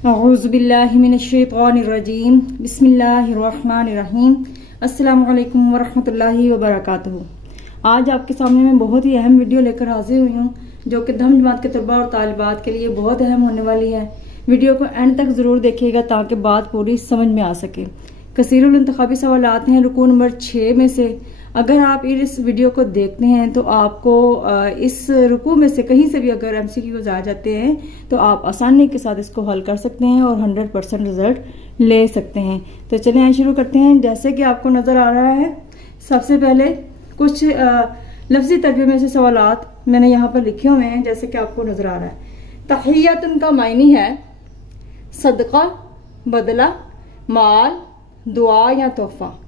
औज़ुबिल्लाहिमिनश्शैतानिर्रजीम बिस्मिल्लाहिर्रहमानिर्रहीम अस्सलामु अलैकुम वरहमतुल्लाहि वबरकातुहू। आज आपके सामने मैं बहुत ही अहम वीडियो लेकर हाजिर हुई हूँ जो कि दहम जमात के तलबा और तालिबात के लिए बहुत अहम होने वाली है। वीडियो को एंड तक ज़रूर देखिएगा ताकि बात पूरी समझ में आ सके। कसीरुल इंतखाबी सवालात हैं रुकू नंबर 6 में से। अगर आप इस वीडियो को देखते हैं तो आपको इस रुकू में से कहीं से भी अगर MCQs आ जाते हैं तो आप आसानी के साथ इसको हल कर सकते हैं और 100% रिजल्ट ले सकते हैं। तो चलिए आइए शुरू करते हैं। जैसे कि आपको नज़र आ रहा है, सबसे पहले कुछ लफ्ज़ी तर्जुमे से सवालात मैंने यहाँ पर लिखे हुए हैं। जैसे कि आपको नज़र आ रहा है, तहियतुन का मायनी है सदका, बदला, माल, दुआ या तोहफा।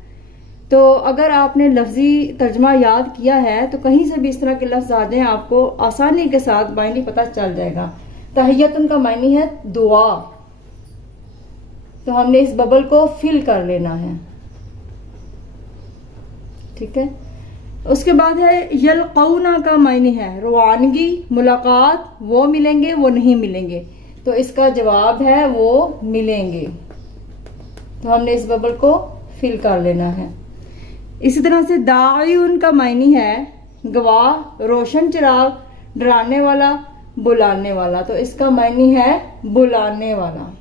तो अगर आपने लफ्ज़ी तर्जमा याद किया है तो कहीं से भी इस तरह के लफ्ज़ आ जाएं आपको आसानी के साथ मायनी पता चल जाएगा। तहियतुन का मायनी है दुआ, तो हमने इस बबल को फिल कर लेना है, ठीक है। उसके बाद है यलकौना का मायनी है रवानगी, मुलाकात, वो मिलेंगे वो नहीं मिलेंगे। तो इसका जवाब है वो मिलेंगे, तो हमने इस बबल को फिल कर लेना है। इसी तरह से दायुन का मायनी है गवाह, रोशन चिराग, डराने वाला, बुलाने वाला। तो इसका मायनी है बुलाने वाला।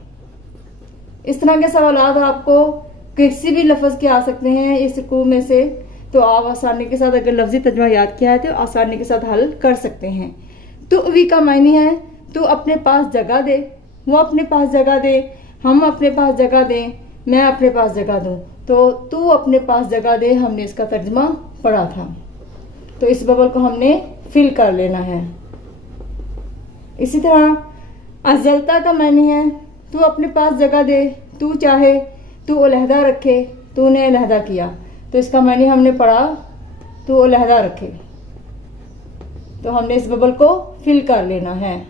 इस तरह के सवालात आपको किसी भी लफ्ज़ के आ सकते हैं इस रुकू में से, तो आप आसानी के साथ अगर लफ्ज़ी तर्जुमा याद किया है तो आसानी के साथ हल कर सकते हैं। तुअवी का मायनी है तू अपने पास जगह दे, वो अपने पास जगह दे, हम अपने पास जगह दें, मैं अपने पास जगह दूं। तो तू अपने पास जगह दे, हमने इसका तर्जुमा पढ़ा था, तो इस बबल को हमने फिल कर लेना है। इसी तरह अजलता का मायनी है तू अपने पास जगह दे, तू चाहे, तू अलहदा रखे, तूने अलहदा किया। तो इसका मायने हमने पढ़ा तू अलहदा रखे, तो हमने इस बबल को फिल कर लेना है।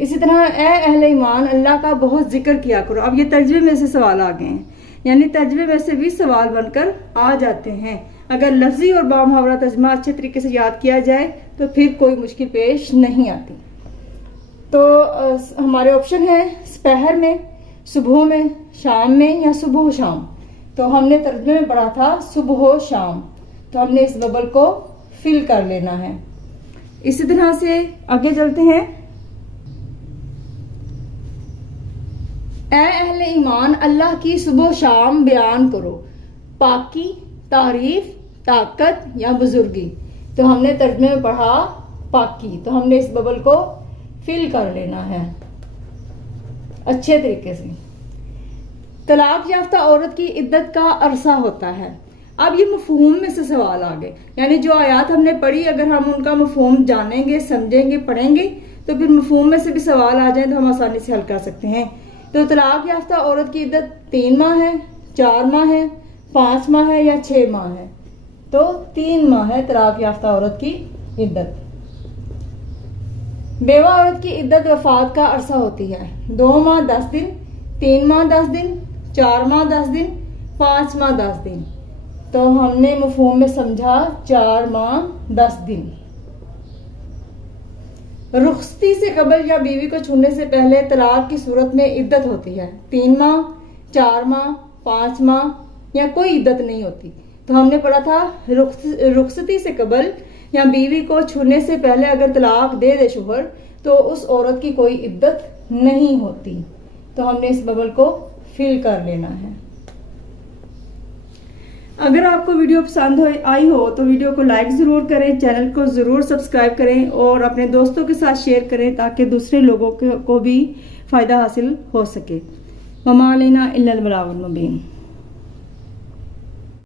इसी तरह ए अहले ईमान अल्लाह का बहुत जिक्र किया करो। अब ये तर्जुमे में से सवाल आ गए हैं, यानी तर्जुमे में से भी सवाल बनकर आ जाते हैं। अगर लफ्जी और बामुहावरा तर्जुमा अच्छे तरीके से याद किया जाए तो फिर कोई मुश्किल पेश नहीं आती। तो हमारे ऑप्शन है दोपहर में, सुबह में, शाम में या सुबह शाम। तो हमने तर्जुमे में पढ़ा था सुबह शाम, तो हमने इस बबल को फिल कर लेना है। इसी तरह से आगे चलते हैं। ए अहले ईमान अल्लाह की सुबह शाम बयान करो, पाकी, तारीफ, ताकत या बुजुर्गी। तो हमने तर्जुमे में पढ़ा पाकी, तो हमने इस बबल को फिल कर लेना है अच्छे तरीके से। तलाक याफ्ता औरत की इद्दत का अरसा होता है। अब ये मफहूम में से सवाल आ गए, यानी जो आयात हमने पढ़ी अगर हम उनका मफहूम जानेंगे, समझेंगे, पढ़ेंगे तो फिर मफहूम में से भी सवाल आ जाए तो हम आसानी से हल कर सकते हैं। तो तलाक याफ्ता औरत की इद्दत 3 माह है, 4 माह है, 5 माह है या 6 माह है। तो 3 माह है तलाक याफ्ता औरत की इद्दत। बेवा औरत की इद्दत वफात का अरसा होती है 2 माह 10 दिन, 3 माह 10 दिन, 4 माह 10 दिन, 5 माह 10 दिन। तो हमने मफहूम में समझा 4 माह 10 दिन। रुखसती से कबल या बीवी को छूने से पहले तलाक की सूरत में इद्दत होती है 3 माह, 4 माह, 5 माह या कोई इद्दत नहीं होती। तो हमने पढ़ा था रुखसती से कबल या बीवी को छूने से पहले अगर तलाक दे दे शोहर तो उस औरत की कोई इद्दत नहीं होती। तो हमने इस बबल को फिल कर लेना है। अगर आपको वीडियो पसंद आई हो तो वीडियो को लाइक ज़रूर करें, चैनल को ज़रूर सब्सक्राइब करें और अपने दोस्तों के साथ शेयर करें ताकि दूसरे लोगों को भी फ़ायदा हासिल हो सके। वमा अलैना इल्लल बलागुल मुबीन।